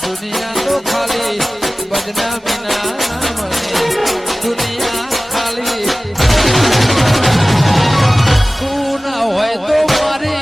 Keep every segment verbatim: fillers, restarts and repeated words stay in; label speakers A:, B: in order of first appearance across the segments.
A: દુનિયા તો ખાલી બદનામી ના મને દુનિયા ખાલી તું ના હોય તો મારી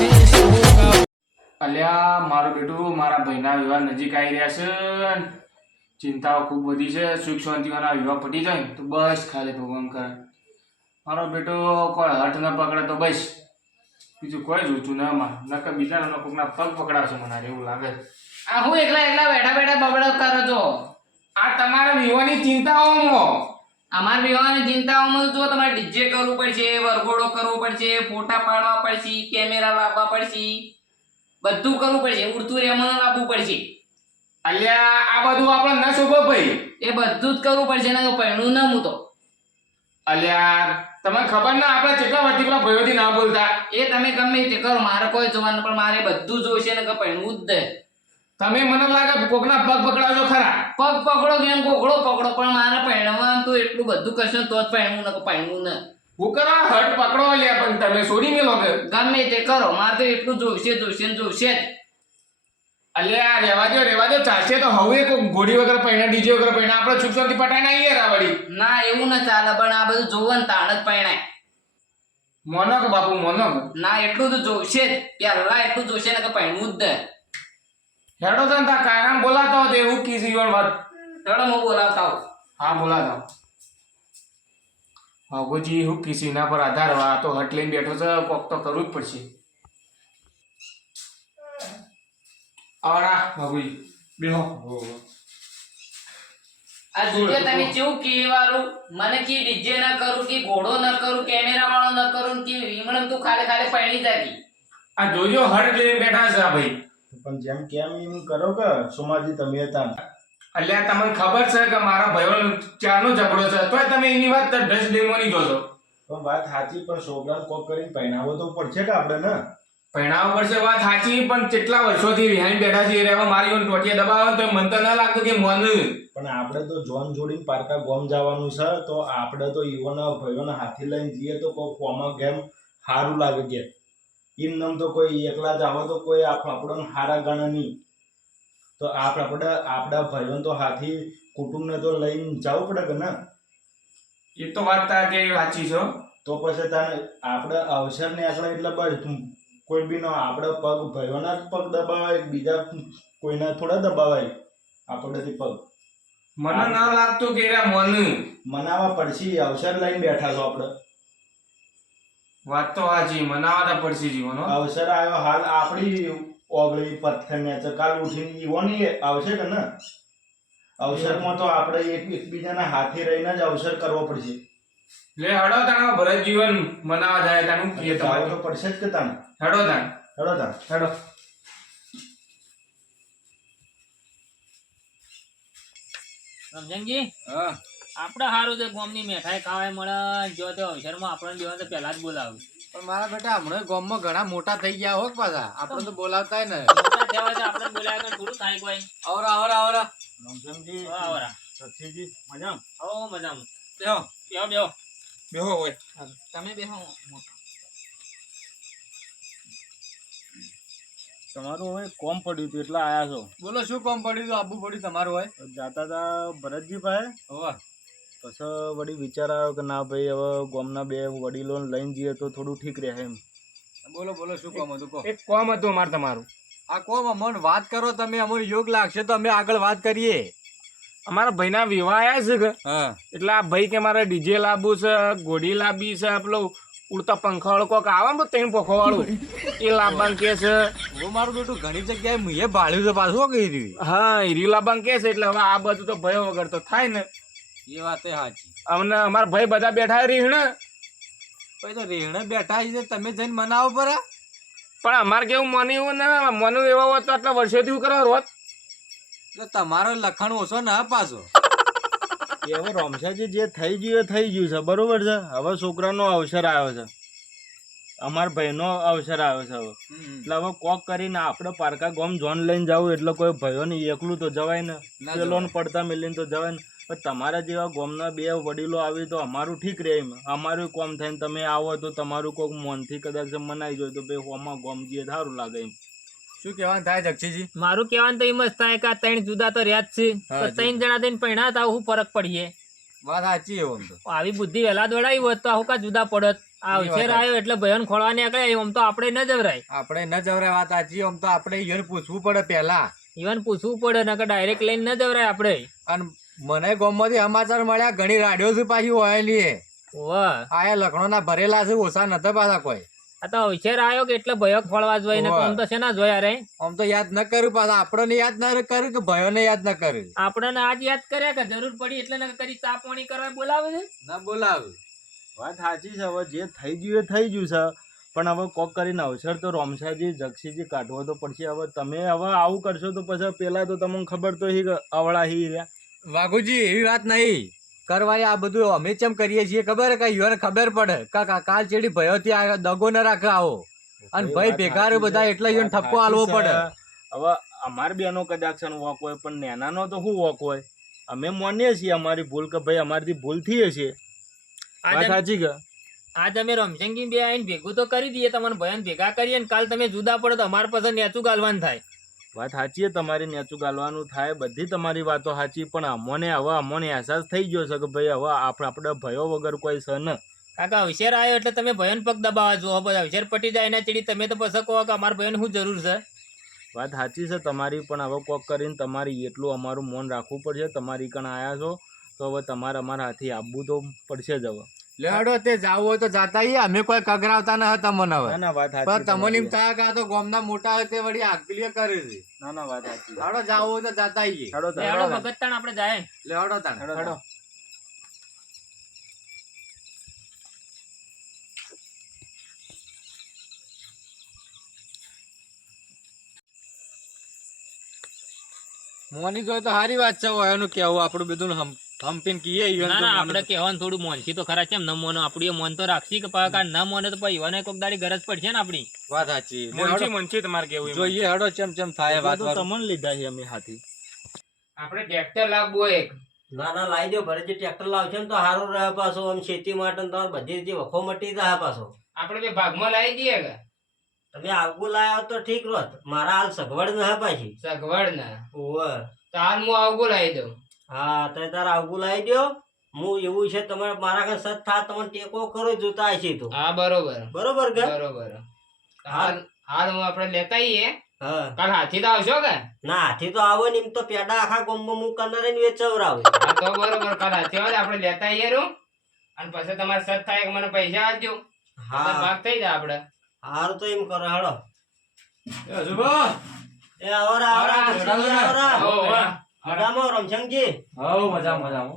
B: અલ્યા મારું બેટું મારા ભાઈના વિવાહ નજીક આવી રહ્યા છે. ચિંતાઓ ખૂબ વધી છે. સુખ શાંતિઓના વિવાહ પટી જાય તો બસ ખાલી ભગવાન કરે. મારો બેટો કોઈ હઠ ન પકડે તો બસ બીજું કોઈ જોતું ન માં નકર બીજા કોકના પગ પકડાવશે મને એવું લાગે.
C: આ હું એકલા એકલા બેઠા બેઠા બબડો કરો છો.
B: આ તમારા વિવાહની ચિંતાઓમાં
C: અમાર વિવાહની ચિંતાઓમાં જો તમારે ડીજે કરવું પડશે, વરઘોડો કરવો પડશે, ફોટા પાડવા પડશે, કેમેરા લાવવા પડશે, બધું કરવું પડશે, ઉડતું રેમણ લાવવું પડશે.
B: અલ્યા આ બધું આપણે ન શોભો ભાઈ.
C: એ બધું જ કરવું પડશે ને પૈણું ન હું તો.
B: અલ્યા તમને ખબર ના આપણે કેટલા વર્ષથી પેલા ભયોથી ના બોલતા.
C: એ તમે ગમે તે કરો મારે કોઈ જોવાનું પણ મારે બધું જોઈશે ને કે પૈણું જ દે.
B: તમે મને લાગે કોકના પગ પકડાવજો ખરા.
C: પગ પકડો કેમ કોકડો પકડો પણ મારે પૈણવાનું તો એટલું બધું કરશે તો જ પૈણું ને પૈણું ને.
B: હું કરો હટ પકડો લ્યા પણ તમે છોડી મેલો કે
C: ગમે તે કરો મારે તો એટલું જોઈશે જોઈશે ને જોઈશે જ.
B: અલ્યા રેવા દો રેવા દો ચાલશે તો હવે કોઈ ઘોડી વગર પૈણા ડીજે વગર પૈણા આપણે સુખ શાંતિ પટાઈ ના આવીએ રાવડી.
C: ના એવું ના ચાલે પણ આ બધું જોવન તાણ જ પૈણાય.
B: મોનો કે બાપુ મોનો કે
C: ના એટલું તો જોઈશે જ પેલા એટલું જોઈશે ને કે પૈણું જ દે.
B: હેડો તો તા કાયનામ બોલાતો હતો એવું કી જીવન વાત.
C: હેડો હું બોલાવતા હું.
B: હા બોલાતો હગોજી હું કિસીના પર આધાર વા તો હટ લઈને બેઠો છે કોક તો કરવું જ પડશે. આવડા હગોજી બેહો.
C: આ જોજે તમે કેવું કહેવારું મને કે ડીજે ના કરું કે ઘોડો ના કરું કેમેરા વાળો ના કરું કે વિમણમ તું ખાલી ખાલી પૈણી જાતી.
B: આ જોજો હટ લઈને બેઠા છે આ ભાઈ.
D: પણ જેમ કેમ એમ કરો કે સોમાજી તમે હતા.
B: અલ્યા તમને ખબર છે કે મારા ભાઈઓનો ચારનો ઝઘડો છે તોય તમે એની વાત દસ ડેમોની જોશો.
D: પણ વાત સાચી પણ છોકરાને કોક કરીને પહેણાવો તો પડશે કે આપણે ને.
B: પહેણાવો પડશે વાત સાચી પણ કેટલા વર્ષોથી વિહાઈ બેઠા છે રહેવા મારી ઓન ટોટિયા દબાવે તો મન તો ના લાગતું કે મન.
D: પણ આપણે તો જોન જોડીને પારકા ગોમ જવાનું છે તો આપણે તો યુવાના ભાઈઓના હાથી લઈને જઈએ તો કોઈ ફોમાં ગેમ સારું લાગે કે એમ નામ તો કોઈ એકલા જ આવો તો કોઈ આપણને હારા ગણે નહીં. તો આપણે આપણા ભાઈઓને તો હાથી કુટુંબને તો લઈને જવું પડે કે ના.
B: એ તો વાત તા કે સાચી છો.
D: તો પછી તને આપણે અવસર ને આટલા એટલે બસ કોઈ બી નો આપણે પગ ભાઈઓના જ પગ દબાવાય બીજા કોઈના થોડા દબાવાય આપણેથી પગ.
B: મને ના લાગતું કે રે મન
D: મનાવા પડશે અવસર લઈને બેઠા છો આપણે.
B: વાત તો સાચી મનાવા પડશે જીવનો.
D: અવસર આવ્યો હાલ આપણી ઓગળી પથ્થર ને તો કાલ ઉઠીને ઈવોની આવશે કે ના. અવસરમાં તો આપણે એક એકબીજાના હાથે રહીને જ અવસર કરવો પડશે.
B: લે હડો તાણ ભરત જીવન મનાવા જાય તાણ કે તમારે
D: તો પડશે જ કે તાણ.
B: હડો તાણ
D: હેડો તાણ
B: હડો.
E: સમજણજી હા આપણે સારું છે ગોમની મીઠાઈ ખાવાય મળે જો તે અવસરમાં આપણે દેવા તો પહેલા જ બોલાવું.
A: પણ મારા બેટા હમણાં ગામમાં ઘણા મોટા થઈ ગયા હો પાછા આપણે તો બોલાવતા ને
E: મોટા થયા તો આપણે બોલાવ્યા તો થોડું થાય કોઈ.
A: આવરા આવરા આવરા
D: રમઝમજી
E: હા આવરા
D: સતીજી મજામ.
E: હો મજામાં.
A: બેહો
E: બેહો બેહો
A: બેહો હોય તમે બેહો.
D: તમારું હવે કોમ પડ્યું હતું એટલે આયા છો.
A: બોલો શું કામ પડ્યું હતું આબુ પડ્યું તમારું હોય.
D: જાતા હતા ભરતજી પાસે
A: હોવા
D: પછી વળી વિચાર આવ્યો કે ના ભાઈ હવે ગામના બે વડીલોને લઈને જઈએ તો થોડું ઠીક રહે એમ.
A: બોલો બોલો શું કામ હતું કહો.
B: એક કોમ હતું અમાર તમારું.
A: આ કોમ અમને વાત કરો તમે અમને યોગ લાગશે તો અમે આગળ વાત કરીએ.
B: અમારા ભાઈના વિવાહ આયા છે કે
A: હા
B: એટલે આ ભાઈ કે મારે ડીજે લાવવું છે ઘોડી લાવવી છે પેલો ઉડતા પંખા વાળો કોક આવે ને ત્રણ પંખો વાળું એ લાવવાનું કે છે.
A: હું મારું બેટું ઘણી જગ્યાએ મુએ ભાળ્યું છે પાછું કઈ રહ્યું.
B: હા એ રહ્યું લાવવાનું કે છે એટલે હવે આ બધું તો ભયો વગર તો થાય ને.
A: એ વાત સાચી.
B: અમને અમારા ભાઈ બધા બેઠા રહી ને
A: પછી તો રેહણે બેઠા છે તમે જઈને મનાવો પરા.
B: પણ અમારે કેવું મનું ને મનું એવા હોત તો આટલા વર્ષોથી કરવા રોત.
A: એટલે તમારો લખણ ઓછો ના પાછો.
D: એ હવે રમશાજી જે થઈ ગયું એ થઈ ગયું છે બરોબર છે. હવે છોકરાનો અવસર આવ્યો છે અમારા ભાઈનો અવસર આવ્યો છે હવે એટલે હવે કોક કરીને આપણે પારકા ગામ જોન લઈને જવું એટલે કોઈ ભાઈઓને એકલું તો જવાય ને પેલોને પડતા મિલીને તો જવાય ને. પણ તમારા જેવા ગામના બે વડીલો આવી તો અમારું ઠીક રહે એમ અમારું કોમ થાય તમે આવો તો તમારું કોઈક મોનથી કદાચ મનાઈ જાય તો ભાઈ હોમાં ગામ જઈએ સારું લાગે એમ.
A: શું કહેવાનું થાય જગસીજી?
E: મારું કહેવાનું તો એમ જ થાય કે આ ત્રણ જુદા તો રહ્યા જ છે.
A: હા,
E: તો
A: જી.
E: ત્રણ જણા થઈને પૈણા હતા શું ફરક પડીએ?
A: વાત સાચી છે ઓમ તો.
E: આવી બુદ્ધિ વહેલા દોડાવી હોત તો આવું કા જુદા પડત. આ
A: એ વાત
E: અવસર આવ્યો એટલે ભયન ખોળવા નીકળે આમ તો આપણે ન જવરાય.
A: આપણે ન જવરાય, વાત સાચી. આમ તો આપણે ઈયોને પૂછવું પડે પહેલા.
E: ઈવન પૂછવું પડે નકર ડાયરેક્ટ લઈને ન જવરાય આપણે.
A: અને મને ગામમાંથી સમાચાર મળ્યા, ઘણી રાડિયો છે પાછી હોયેલી હે.
E: વાહ,
A: આયા લખણોના ભરેલા છે, ઓછા નતા પાછા કોઈ.
E: આ તો અવસર આવ્યો કે એટલે ભયો ખોળવા જોઈએ ને
A: વાહ.
E: આમ તો શેના જોયા રે?
A: આમ તો યાદ ન કર્યું પાછા, આપણને યાદ ન કર્યું કે ભયોને યાદ ન કર્યું.
E: આપણને આજ યાદ કર્યા કે જરૂર પડી એટલે ન કરી ચા પાણી કરવા બોલાવે છે.
A: ના બોલાવ.
D: વાત સાચી છે. હવે જે થઈ ગયું એ થઈ ગયું છે, પણ હવે કોક કરીને અવસર તો રોમસાજી જગસીજી કાઢવો તો પડશે. હવે તમે હવે આવું કરશો તો પછી પેલા તો તમને ખબર તો હી કે અવળા હી રહ્યા.
A: વાઘુજી એવી વાત નહીં કરવાની. આ બધું અમે ચેમ કરીએ છીએ ખબર કે ઈયોને ખબર પડે કે કા- કાલ ચેડી ભયોથી આ દગો ન રાખે આવો. અને
D: એ
A: ભાઈ
D: વાત
A: ભેગા
D: સાચી
A: બધા
D: છે.
A: એટલે ઈયોને
D: વાત
A: ઠપકો આલવો
D: સાચી
A: પડે.
D: છે. હવે અમાર બેનો કદાચ છે ને વોક હોય, પણ નેનાનો તો શું વોક હોય? અમે માનીએ છીએ અમારી ભૂલ કે ભાઈ અમારીથી ભૂલ થઈ હશે. વાત
E: આજ
D: સાચી કે
E: આજ અમે રમશંગી બે આવીને ભેગું તો કરી દઈએ, તમારે ભયન ભેગા કરીએ ને કાલ તમે જુદા પડો તો અમારા પાસે નેચું ગાલવાનું થાય.
D: વાત સાચી છે તમારી, નેચું ગાલવાનું થાય, બધી તમારી વાતો સાચી. પણ અમોને હવે અમોને અહેસાસ થઈ ગયો છે કે ભાઈ હવે આપણે આપણે ભયો વગર કોઈ છે ને.
E: કાકા અવસર આવ્યો એટલે તમે ભયન પગ દબાવવા જુઓ. પછી અવસર પટી જાય એના ચીડી તમે તો પછી કહો કે અમારા ભયન શું જરૂર છે?
D: વાત સાચી છે તમારી, પણ હવે કોક કરીને તમારી એટલું અમારું મૌન રાખવું પડશે. તમારી કણ આયા છો તો હવે તમારે અમારા હાથી આપવું તો પડશે જ. હવે
A: લેડો તે જાવું હોય તો જાતા આઈએ. અમે કોઈ કગરાવતા ન હતા મને હવે.
D: ના ના વાત
A: પણ
D: સાચી
A: તમને એમ
D: તમારી.
A: થાય કે આ તો ગામના મોટા હોય તે વળી આગલીએ કરે છે.
D: ના ના વાત સાચી.
A: લેડો જાવું હોય તો જાતા આઈએ.
D: હેડો તાણ,
E: લેવડો
D: હેડો
E: ભગત તાણ આપણે જાય.
A: લેડો તાણ.
D: હેડો તાણ.
A: મોની ગયો તો સારી વાત છે. હવે એનું કેવું આપણું બધું હમ- હંપીને કીએ ઈયોને
E: ના
A: તો
E: ના
A: મોનું-
E: આપણે કહેવાનું થોડું મોનથી તો ખરા છે એમ ન મોનો આપડી એ મોન તો રાખશી કે પાછા કાંઈ ન મોને તો પછી ઈવોને કોક દાડી ગરજ પડશે ને આપડી.
A: વાત સાચી.
D: મનથી મનથી તમારે કેવું એમ.
A: જોઈએ હેડો ચમ ચમ થાય વાત
D: તો
A: વાત.
D: તમને લીધા છે અમે હાથી.
C: આપણે ટ્રેક્ટર લાવવું એક.
F: ના ના લાવી દો. ભરે જે ટ્રેક્ટર લાવશે ને તો સારું રહે પાછો. આમ ખેતી માટે ને તમારે બધી રીતે વખો મટી જાય પાછો.
C: આપણે બે ભાગમાં લાવી દઈએ કે
F: તમે આગું લાવ્યા તો ઠીક રોત. મારા હાલ સગવડ ના પાછી.
C: સગવડ ના
F: ઓવે.
C: તો હાલ હું આવગું લાવી દઉં.
F: હા તો તારે આગું લાવી દો. હું એવું છે તમારે મારા કાંઈ સત થાય તમને ટેકો કરો જોતા હશે તો.
C: હા બરોબર
F: બરોબર કે?
C: બરોબર. હાલ હાલ હું આપણે લેતા આવીએ.
F: હા
C: કાલ હાથી તો આવશો કે?
F: ના હાથી તો આવો ને એમ તો પેડા આખા ગામમાં હું કરનાર વેચવરાવે.
C: હા તો બરોબર. કાલ હાથી આવે આપણે લેતા આવીએ રૂ. અને પછી તમારે સત થાય કે મને પૈસા આપજો.
F: હા
C: ભાગ થઈ જાય આપણે.
F: હારું તો એમ કરો હેડો.
A: એ હજુબા.
F: એ આવરા આવરા
C: આવરા,
F: જગસીજી આવરા.
C: હો, હો.
F: મજામાં રમશંકજી?
B: હવ મજા મજામાં.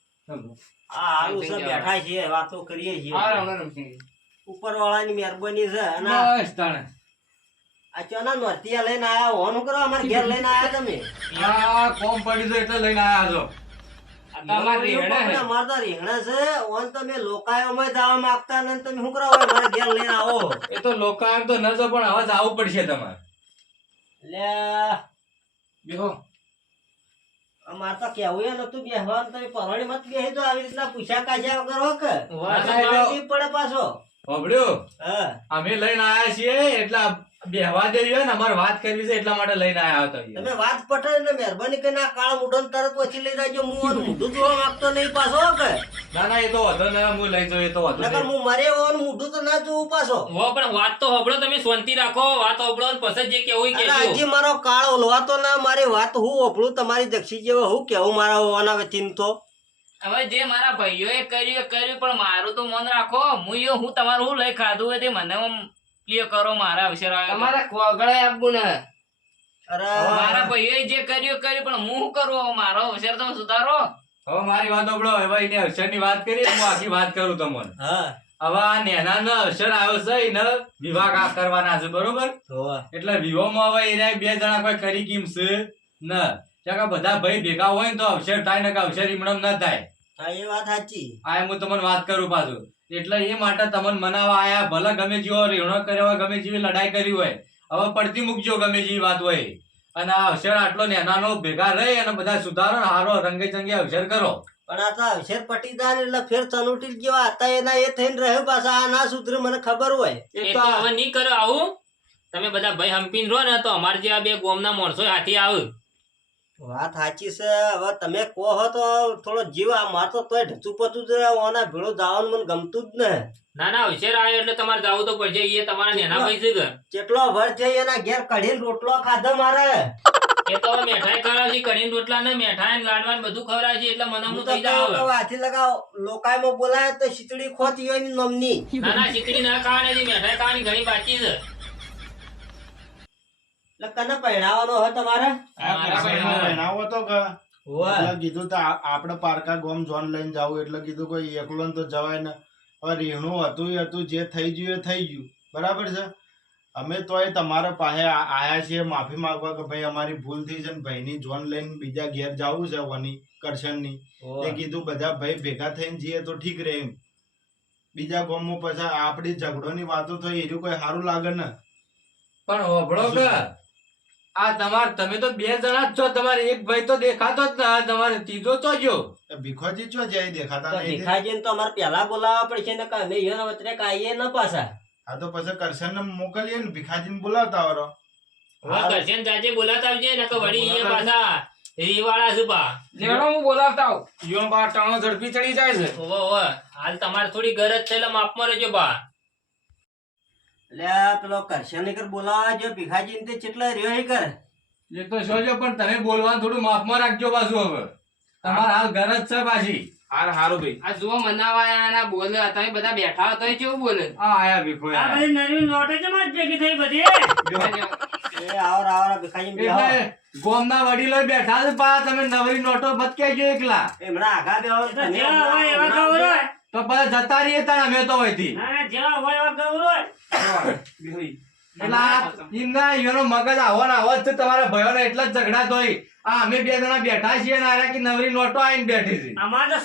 F: હા હારું છે, બેઠા છીએ વાતો કરીએ છીએ.
C: હા રામ રમસિંહ.
F: ઉપર વાળાની મહેરબાની છે. અને
B: બસ તાણે.
F: આ ચોના નોરતીયા લઈને આયા હો શું કરો અમારે ઘેર લઈને આયા તમે?
A: આ કોમ પડી છે એટલે લઈને આયા છો.
C: આ તો અમારે રીંગણા છે.
F: અમારે તો રીંગણા છે. ઓન તમે લોકાયોમાં જવા માંગતા ને તમે શું કરો અમારે ઘેર લઈને આવો?
A: એ તો લોકાયમ તો ન જો પણ હવે જવું પડશે તમારે.
F: લે
A: બેહો.
F: અમારે તો કેવું એ નતું બેહવાનું. તમે પરણી મત બેસી તો આવી રીતના પૂછ્યા કાછ્યા વગર હો કે
C: વાત
F: મારવી પડે પાછો.
A: હોભળ્યું?
F: હા
A: અમે લઈને આયા છીએ એટલે બેહવા દેવી હોય ને અમારે વાત કરવી છે એટલા માટે લઈને આયા હતા અહીંયા.
F: તમે વાત પટે ને મહેરબાની કરીને આ કાળા મૂઢોને તરત પછી લઈ જાજો. હું ઓનું મૂઢું જોવા માંગતો નહીં પાછો હો કે.
A: ના ના એ તો વાંધો ના, હું લઈ જાઉં એ તો વાંધો
F: નકર
A: નહીં.
F: હું મરે ઓનું મૂઢું તો ના જોવું પાછો.
E: હો પણ વાત તો હોબળો, તમે શાંતિ રાખો. વાત હોબળો ને પછી જે કેવું
F: અરે
E: કેજો.
F: હજી મારો કાળ ઓલવાતો ના. મારી વાત હું ઓપડું તમારી દક્ષી જેવો હું કેવું મારા ઓના વતીન તો.
E: હવે જે મારા ભાઈઓએ કર્યું એ કર્યું, પણ મારું તો મન રાખો. હું યો હું તમારું હું લઈ ખાધું હોય તે મને આમ ક્લિયર કરો. મારા અવસર આવ્યો
C: તમારે કોગળે આપવું ને.
F: અરે
E: મારા ભાઈઓએ જે કર્યું એ કર્યું, પણ હું શું કરું? મારો અવસર તમે સુધારો.
A: હવે મારી વાત સાંભળો. હવે એને અક્ષરની વાત કરી હું આખી વાત કરું તમને.
F: હા
A: હવે આ નેનાનો અક્ષર આવ્યો છે એને વિવાહ આ કરવાના છે બરોબર.
F: હોવા.
A: એટલે વિવાહમાં હવે એને બે જણા કોઈ ખરી કિમ છે ન. ચાકા બધા ભાઈ ભેગા હોય ને તો અવસર થાય ને કે અવસર ઈમણમ ન થાય.
F: હા એ વાત સાચી.
A: આ હું તમને વાત કરું પાછું. એટલે એ માટે તમને મનાવા આયા. ભલે ગમે જેવો રીણો કર્યો હોય, ગમે જેવી લડાઈ કરી હોય, હવે પડતી મૂકજો ગમે જેવી વાત હોય. અને આ અવસર આટલો નેનાનો ભેગા રહી અને બધા સુધારો ને હારો રંગે ચંગે અવસર કરો.
F: પણ આ તો અવસર પટીદાર એટલે ફેર ચનુટી જેવા હતા એના એ થઈને રહ્યો પાછા. આ ના સુધરે મને ખબર હોય.
E: એ તો હવે નહીં કર્યો આવું. તમે બધા ભાઈ હંપીને રહો ને તો અમારે જેવા બે ગોમના માણસો હાથી આવે.
F: વાત સાચી છે. હવે તમે કહો હો તો થોડો જીવ આ માર તો તોય ઢચું પતું જ રહે. ઓના ભેળું જવાનું મને ગમતું જ ને.
E: ના ના હોશિયાર આવ્યો એટલે તમારે જવું તો પડશે. એ તમારા નેના ભાઈ છે કે
F: કેટલો ભર છે એના ઘેર કઢીને રોટલો ખાધો મારે.
E: એ તો હવે મેઠાઈ ખવડાવશે, કઢીને રોટલા ને મેઠાઈ ને લાડવા ને બધું ખવડાવશે એટલે મને
F: હું
E: હમણાં
F: તો
E: થઈ જાવ.
F: કહું કે હાથી લગાવ લોકાયમાં બોલાય તો શીતળી ખોતી હોય ની નમની.
E: ના ના શીતળી ના ખાવાની, મેઠાઈ ખાવાની ઘણી બાકી છે.
F: એટલે કને પહેણાવાનો હોય તમારે?
D: આ
E: મારા
D: કરશનનો
E: ભાઈનો.
D: બનાવો તો કે
F: હોવે.
D: એટલે કીધું તો આ- આપણે પારકા ગોમ જોન લઈને જાવું એટલે કીધું કોઈ એકલો ને તો જવાય ને. હવે રીહણું હતું એ હતું, જે થઈ ગયું એ થઈ ગયું, બરાબર છે. અમે તોય તમારા પાસે આ- આયા છીએ માફી માંગવા કે ભાઈ અમારી ભૂલ થઈ છે ને ભાઈની જોન લઈને બીજા ઘેર જવું છે વની કરશનની. એ કીધું બધા ભાઈ ભેગા થઈને જઈએ તો ઠીક રહે એમ. બીજા ગામમાં પછી આપણી ઝઘડોની વાતો થઈ એનું કોઈ સારું લાગે ને.
A: પણ હોભળો કે આ તમાર તમે તો બે જણા જ છો. તમારે એક ભાઈ તો દેખાતો જ ના. તમારે ત્રીજો તો જો
D: એ ભીખોજી ચો જાય દેખાતા
F: તો
D: નહીં તે?
F: ભીખાજીને તો અમારે પેલા બોલાવવા પડશે ને કે અમે ઈયોના વતરે કાઈએ ન પાછા.
D: હા તો પછી કરશનને મોકલીએ ને ભીખાજીને બોલાવતા વાળો.
E: હવે કરશન જાજે બોલાતા આવજે ને કે વળી એ પાછા રીવાળા છે બા.
C: લેવડો હું બોલાવતા આવું.
B: ઈયોનો બા ટાણો ઝડપી ચડી જાય છે.
E: ઓવો ઓવો હાલ તમારે થોડી ગરજ છે એટલે માપમાં રહેજો બા.
F: એટલે આ પેલો કરશન કર બોલાવા જો ભીખાજી ને ચેટલા રહ્યો હે કર.
A: એ તો જોજો પણ તમે બોલવાનું થોડું માપમાં રાખજો પાછું. હવે તમારે હાલ ગરજ છે પાછી.
B: હાર હારું ભાઈ.
C: આ જુઓ મનાવા ના બોલે તમે બધા બેઠા હતા કેવું બોલે.
A: આ આયા ભીખો યાર.
F: એ આવર આવર ભીખાજી ને બેહો.
A: એટલે ગોમના વડીલો બેઠા છે પા. તમે નવરી નોટો મત કહેજો એકલા.
F: એમણા આગા બેહો ને તમે હમણાં-
A: તો પછી જતા રહીએ તાણ અમે તો હોયથી. એટલે આ ઈમના ઈયોનો મગજ આવો ને આવો જ છે. તમારા ભાઈઓને એટલા જ ઝઘડા તોય આ અમે બે જણા બેઠા છીએ ને આર્યા કે નવરી નોટો આવીને બેઠી છે.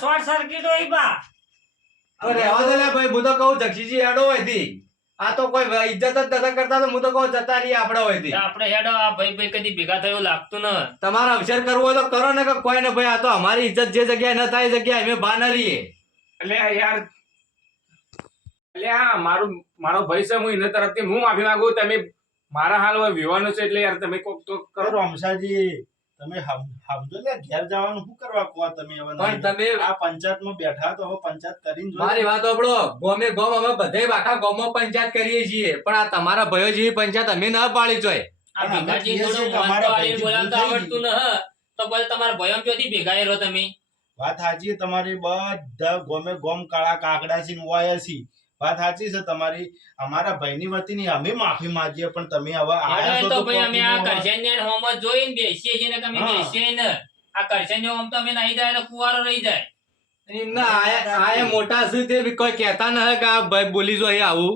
A: તો રહેવા દે લે ભાઈ. હું તો કહું જક્ષીજી હેડો હોયથી. આ તો કોઈ ઇજ્જત જ નથી કરતા. તો હું તો કહું જતા રહીએ આપણે હોયથી.
E: આપણે હેડો આ ભાઈ ભાઈ કદી ભેગા થયું લાગતું ને.
A: તમારે અવસર કરવો હોય તો કરો ને કે કોઈ ને ભાઈ. આ તો અમારી ઇજ્જત જે જગ્યાએ ન થાય એ જગ્યાએ અમે બહાર ન રહીએ.
B: એટલે આ યાર એટલે આ મારું મારો ભાઈ છે, હું એના તરફથી હું માફી માંગુ. તમે મારા હાલ હવે વિવાનો છે એટલે યાર તમે કોક તો
D: કરો
B: કરો.
D: રમશાજી તમે હમ- સમજો ને ઘેર જવાનું શું કરવા કહો તમે હવે
A: પણ
D: નહીં?
A: તમે
D: આ પંચાયતમાં બેઠા તો હવે પંચાયત કરીને જોઈએ.
A: મારી વાત સાંભળો. ગોમે ગોમ અમે બધે આખા ગામમાં પંચાયત કરીએ છીએ. પણ આ તમારા ભાઈઓ જેવી પંચાયત અમે ના પાડી જોય.
E: આ
D: પણ અમે
E: ભેગાજી
D: કહીએ છીએ
E: થોડું
D: કે
E: મોન
D: અમારા
E: તો આવીને
D: ભાઈથી
E: બોલાવતા
D: ભૂલ થઈ
E: આવડતું ન હ. તો પછી તમારા ભાઈઓ ચોથી ભેગા રહો તમે.
D: વાત સાચી છે તમારી. બધા ગોમે ગોમ કાળા કાગડા છે ને વાયા છે. વાત સાચી છે તમારી. અમારા ભાઈની વતીની અમે માફી માંગીએ પણ તમે હવે આયા
E: હેડો
D: છો
E: તો
D: તો
E: ભાઈ અમે આ
D: કોકનું
E: કરશન ને હોમ જ જોઈને બેસીએ છીએ ને કે અમે
D: હા.
E: બેસીએ ને. આ કરશન ને હોમ તો અમે નહીં જાય તો કુવારો રહી જાય.
A: એમના આયા આયા મોટા છે તે બી કોઈ કહેતા ન હે કે આ ભાઈ બોલી જો અહીં આવું.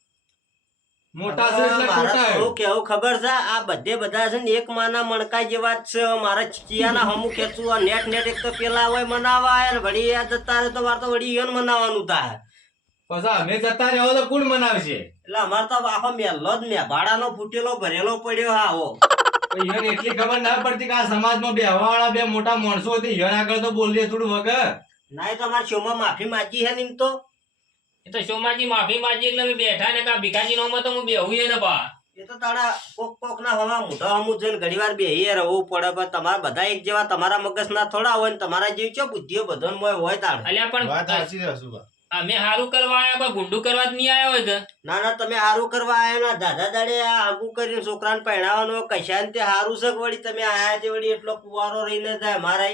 A: મોટા છે એટલે
F: મારે
A: ખોટા હે.
F: થોડું કેવું ખબર છે આ બધે બધા છે ને એક માના મણકા જેવા જ છે. મારા ચિયાના હમું ખેંચવું આ નેટ નેટ એક તો પેલા હોય મનાવા આયા ને વળી આ જતા રહે તો મારે તો વળી ઈયોને મનાવાનું થાય.
A: પછી અમે જતા રહ્યો તો કોણ મનાવશે?
F: એટલે અમારે તો આખો મેલ્લો જ મેભાડાનો ફૂટેલો ભરેલો પડ્યો હા આવો.
A: ઈયોને એટલી ખબર ના પડતી કે આ સમાજમાં બેહવાવાળા બે મોટા માણસો હતી. ઈયોને આગળ તો બોલીએ થોડું વગર.
F: ના એ તો અમારે શોમાં માફી માંગી છે ને એમ તો.
E: એ તો સોમાજી માફી માંગી એટલે અમે બેઠા ને કા ભીખાજી નો તો હું બેહું ને બા.
F: એ તો તારા કોક કોક ના હવા મોઢા હમું જઈને ઘણી વાર બેહીએ રહેવું પડે. પણ તમારા બધા એક જેવા તમારા મગજ ના થોડા હોય ને તમારા જેવી ચો બુદ્ધિઓ બધાને મોય હોય તાણ.
E: અલ્યા
D: વાત
E: પણ
D: સાચી છે સુભા.
E: અમે હારું કરવા આયા પણ ગુંડું કરવા જ નહીં આયા હોય કે.
F: ના ના તમે હારું કરવા આયા ના દાદા દાડે આ આગું કરીને છોકરાને પહેણાવવાનો કશા ને તે હારું છે કે વળી તમે આયા તે વળી એટલો કુવારો રહીને જાય મારાય.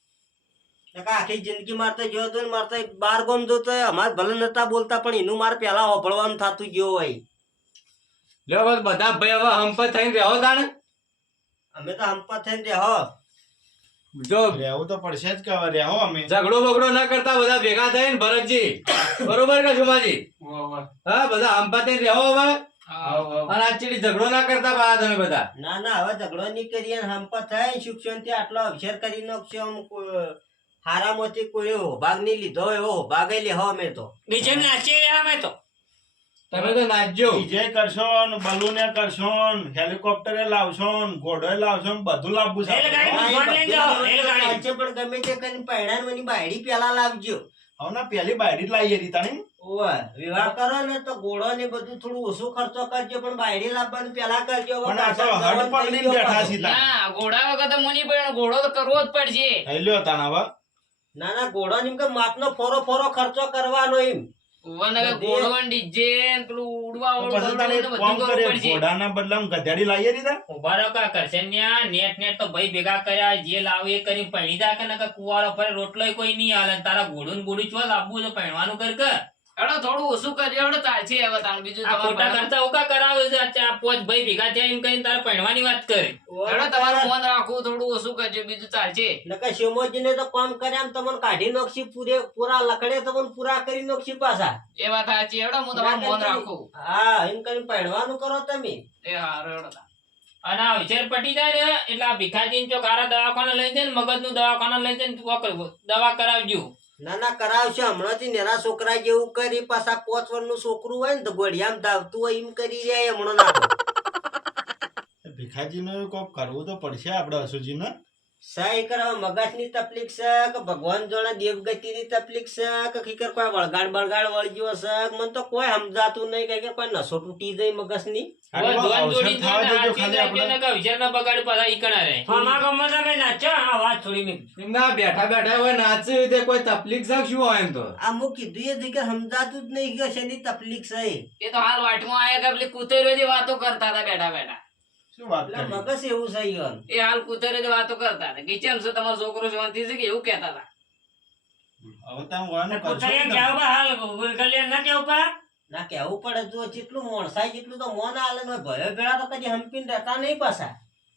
F: નકા આખી જિંદગી મારે તો જો તો મારે તો બાર ગોમ જોતો અમારે ભલે નતા બોલતા પણ એનું મારે પેલા હોભળવાનું થતું ગયો હોય.
A: લ્યો બસ બધા ભાઈ હવે હંપત થઈને રહો તાણે.
F: અમે તો હંપત થઈને રહો.
A: જો
D: રહેવું તો પડશે જ કે હવે રહેવો અમે.
A: ઝઘડો બગડો ના કરતા બધા ભેગા થઈને ભરતજી. બરોબર કે સુમાજી? હા બધા હંપત થઈને રહો હવે. અને આ ચીડી ઝઘડો ના કરતા પાછા તમે બધા.
F: ના ના હવે ઝઘડો નહીં કરીએ ને હંપત થાય સુખ શાંતિ આટલો અક્ષર કરી નાખશો. આમ કો- હારામાંથી કોઈ હોભાગ નહીં લીધો એવો હોભાગ લેહો અમે તો.
E: નીચે નાચીએ અમે તો.
A: તમે તો નાચજો.
D: ડીજે કરશો ને બલૂને કરશો ને હેલિકોપ્ટરે લાવશો ને ઘોડોએ લાવશો ને બધું લાવવું છે.
E: રેલગાડી.
F: હા, એ
E: ભગવાન લઈ
F: બધું
E: જાઓ,
F: લાવવાનું
E: રેલગાડી.
F: ચાલશે પણ ગમે તે કરીને પહેણાને મને બાયડી પેલા લાવજો.
D: હવે ના પેલી બાયડી જ લાવી હતી તાણી
F: ઓય વિવાહ કરો ને તો ઘોડો ને બધું થોડું ઓછું ખર્ચો કરજો પણ બાયડી લાવવાનું પેલા કરજો હવે
D: પણ આ તો
F: પાછા
D: હડ
F: જવાન થઈ
D: પકડીને
F: ગયો
D: બેઠા
F: પાછો.
D: છે તાણ.
E: ના ઘોડા વગર તો મુની પણ ઘોડો તો કરવો જ પડશે
D: થઈ લ્યો તાણ હવે
F: ના ના ઘોડો ને એમ કે માપનો ફોરો ફોરો ખર્ચો કરવાનો એમ
E: વન હવે ઘોડો ને ડીજે ને પેલું ઉડવા
D: તો
E: વાળું
D: પછી તાણે એક
E: બધું
D: કામ
E: કરવું
D: કરે
E: પડશે
D: ઘોડાના બદલામાં ગધેડી લાવીએ હતી તાણ.
E: ઉભા રહો કા કરશે ન્યા નેટ નેટ તો ભાઈ ભેગા કર્યા જે લાવે એ કરી પૈણી દા કે નકર કુવારો ફરે રોટલો કોઈ નહીં હાલે ને તારા ઘોડું ને બોડું ચો લાવવું તો પૈણવાનું કર કે
C: હેડો થોડું ઓછું કરજો હેડો ચાલશે હવે તાણ બીજું
E: આ ખોટા
C: તમારે
E: ખર્ચા ઉકા કરાવે છે આ ચાર પાંચ ભાઈ ભેગા થયા એમ કરીને તારે પૈણવાની વાત કરે
C: હેડો તમારું ફોન રાખવું થોડું ઓછું કરજો બીજું ચાલશે
F: નકર શિવમોજી ને તો કામ કર્યા ને તમને કાઢી નાખશી પૂરે પૂરા લકડે તમને પૂરા કરી નાખશી પાછા
C: એ વાત સાચી હેડો હું તમારું ફોન રાખું
F: હા એમ કરીને પહેરવાનું કરો તમે
C: એ હારું હેડો તાણ.
E: અને આ વિચાર પટી જાય ને એટલે આ ભીખાજી જો કારા દવાખાને લઈ જાય ને મગજ નું દવાખાને લઈ જાય ને તું આ દવા કરાવજો
F: ના ના કરાવશે હમણાંથી નેના છોકરા જેવું કરી પાછા પાંચ વર્ષનું છોકરું હોય ને તો ગોળિયામાં ધાવતું હોય એમ કરી રહ્યા હમણાં નાખો
D: ભીખાજીને કોક કરવું તો પડશે આપણે હસુજીને.
F: સહી કરવા મગજની તકલીફ છે કે ભગવાન જોડે દેવગતિની તકલીફ છે કે ખીકર કોઈ વળગાડ બળગાડ વળગ્યો છે મને તો કોઈ સમજાતું નહીં કે કોઈ નસો તૂટી જાય મગજની
E: હવે
D: આટલો
E: જોન
D: અવસર
E: જોડી
D: થવા
E: જોઈને
D: દેજો
E: હાચી
D: ખાલી
E: રાખજો
D: આપણે.
E: ને કે વિચાર ના બગાડ પાછા ઈકણા રહે
A: અમારા ગામમાં તમે નાચો આ વાત છોડી મેં ના બેઠા બેઠા હોય નાચે તે કોઈ તકલીફ છે શું હોય એમ તો
F: આ હું કીધું એ જગ્યા સમજાતું જ નહીં કે શેની તકલીફ છે એ.
C: એ તો હાલ વાટમાં આયા કે પેલી કૂતરીઓથી વાતો કરતા હતા બેઠા બેઠા
D: શું વાત
F: એટલે
D: કરી?
F: મગજ એવું છે ઈવન.
C: એ હાલ કૂતરીઓથી વાતો કરતા હતા કે કેમ છે તમારો છોકરો શાંતિ છે કે એવું કહેતા હતા
D: હવે તમે વળાનું કરશો
A: પોતાને
D: ને?
A: કેવું બા હાલ કલ્યાણ ના કેવું પા
F: ના કેવું પડે જો જેટલું મોણસાય જેટલું તો મોન આલે ને ભયો ભેળા તો કદી હંપીને રહેતા નહીં પાછા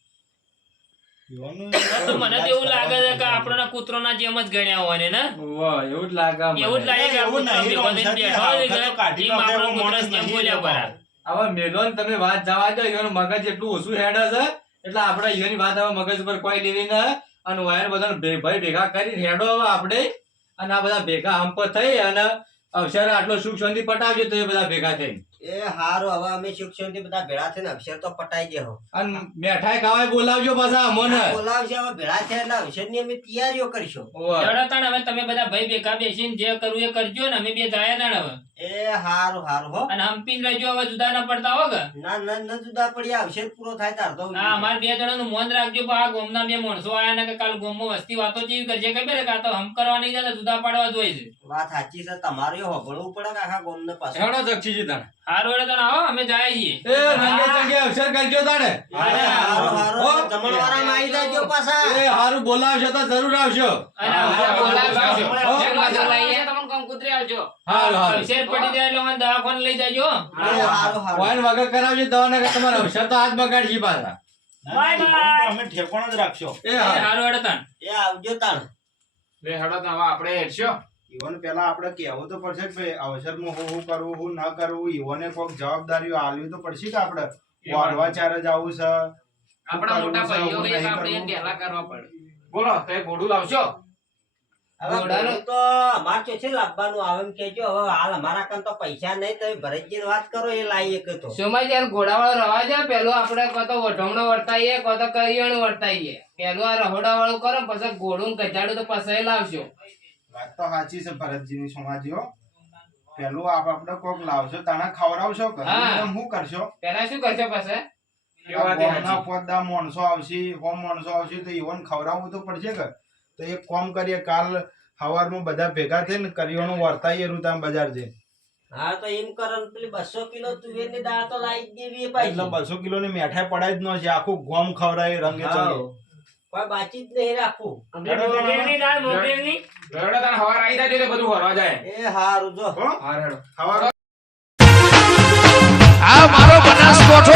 D: યુવાનું
E: તો મને તો એવું લાગે છે કે આપણને કૂતરોના જેમ જ ગણ્યા હોય ને
A: વાહ એવું જ લાગે મને.
E: એવું જ લાગે કે આ
D: એવું
E: કૂતરો
D: નહીં,
E: ભેગો થઈને
D: રોમસાથી
E: બેઠો હોય
D: આ
E: કે
D: વખતે કાઢી
E: એમ
D: નાખે
E: આપણો
D: એવો
E: કૂતરો
D: માણસ
E: જેમ
D: નહીં
E: બોલ્યા
D: એવો.
E: પરા.
A: હવે મેલો ને તમે વાત જવા દો ઈવન મગજ એટલું ઓછું હેડે છે એટલે આપણે ઈવનની વાત હવે મગજ પર કોઈ લેવી ના અને વાયર બધાને ભે- ભાઈ ભેગા કરી હેડો હવે આપણે અને આ બધા ભેગા હંપ થઈ અને અવસર આટલો સુખ શાંતિ પટાવજો તો એ બધા ભેગા થઈ
F: એ હારું હવે અમે શિક્ષણ બધા ભેળા થઈને અક્ષર તો પટાઈ ગયા હો.
A: અને મેઠાઈ ખાવાય બોલાવજો પાછા અમોને
F: બોલાવશે હવે ભેળા થયા એટલે અક્ષરની અમે તૈયારીઓ કરીશું.
A: ઓવે.
E: ચડો તાણ હવે તમે બધા ભાઈ ભેગા બેસીને જે કરવું એ કરજો ને અમે બે જાય તાણ હવે
F: એ હારું હારું હો.
E: અને હંપીને રહેજો હવે જુદા ના પડતા હો કે
F: ના ના ના જુદા પડ્યા અક્ષર પૂરો થાય તાર તો
E: હા અમારે બે જણાનું મન રાખજો પણ આ ગોમના બે માણસો આયા ને કે કાલ ગોમમાં વસ્તી વાતો જેવી કરશે ખબર છે કે આ તો હમ કરવા નહીં જતા જુદા પાડવા જ હોય છે
F: વાત સાચી છે તમારે હોભળવું પડે કે આખા ગામને પાછું.
A: હેડો જક્ષીજી તાણે.
E: હારું એટલે તાણ આવો અમે જાય છીએ
A: એ રંગે ચંગે અવસર કરજો તાણે
F: અરે હારું હારું
A: હો.
F: જમણવારામાં આવી જાજો પાછા.
A: એ હારું બોલાવશો તો જરૂર આવશો
E: અને
F: હા,
E: અવસર
F: હા,
E: બોલાવજો.
F: હા,
E: જે
C: જે
E: બાજુ
C: બાજુ
E: લઈએ
C: લઈએ તમને કોમ કૂતરી આવજો
A: હારું હારું
E: અવસર પડી જાય એટલે મને દવાખાને લઈ જાજો
F: એ હારું હારું.
A: વાઈન વગર કરાવજો દવાને કે તમારા અવસર તો હાથ બગાડશી પાછા
D: ના, ના, યુવાનું તો અમે ઠેકોણ જ રાખશો.
A: એ હારું.
E: હારું એટલે તાણ
F: એ આવજો તાણ.
B: લે હેડો તો હવે આપણે હેડશો
D: ઈવોને પહેલા આપણે કહેવું તો પડશે કે ભાઈ અવસરમાં હું શું કરવું હું ન કરવું ઈવોને કોઈક જવાબદારીઓ આલવી તો પડશે કે આપણે વાળવા ચારે જવું છે
C: આપણા મોટા
D: કરવું છે,
C: ભાઈઓ
D: હું
C: એક
D: નહીં
C: આપણે
D: કરવું.
C: પહેલા કરવા પડે
B: બોલો તે ઘોડું લાવશો
F: હવે
C: ઘોડાનું-
F: ઘોડું તો અમાર ચોથી લાવવાનું આવે એમ કેજો હવે હાલ અમારા કાન તો પૈસા નહીં તમે ભરતજીની વાત કરો એ લાવીએ કે તો
C: સોમાઈ ત્યારે ઘોડાવાળો રવા જાય પેલું આપણે કો તો વઢમણો વર્તાઈએ કો તો કરિયાણું વર્તાઈએ પેલું આ રહોડા વાળું કરો ને પછી ઘોડું ને ગધાડું તો પછી લાવશો
D: વાત તો સાચી છે ભરતજીની સમાજીઓ પેલું આપ આપણે કોક લાવશો તાણા ખવડાવશો કે
C: હા.
D: શું કરશો
C: પેલા શું કરશો પછી
B: એ વાત એ
D: ગામના
B: સાચી.
D: પોતદા માણસો આવશે હોમ માણસો આવશે તો ઈવન ખવડાવવું તો પડશે કે તો એક કામ કરીએ કાલ સવારમાં બધા ભેગા થઈને કરિયાણું વર્તાઈએ રૂતામ બજાર જઈને
F: હા તો એમ કરો ને પેલી બસો કિલો તુવેરની દાળ તો લાવી જ દેવી એ
D: એટલે
F: પાછી.
D: બસો કિલો ની મેઠાઈ પડાય જ ન છે આખું ગોમ ખવડાય રંગે ચંગે
F: હાઉ. કોઈ બાચી જ નહીં રાખવું.
E: મોગેરની દાળ મોગેરની
B: હેડો તાણ હવાર આવી જાય એટલે બધું હરવા જાય
F: એ હારું જો
D: હો
B: હાર હેડો
D: સવાર
G: આ મારો બનાસકોઠો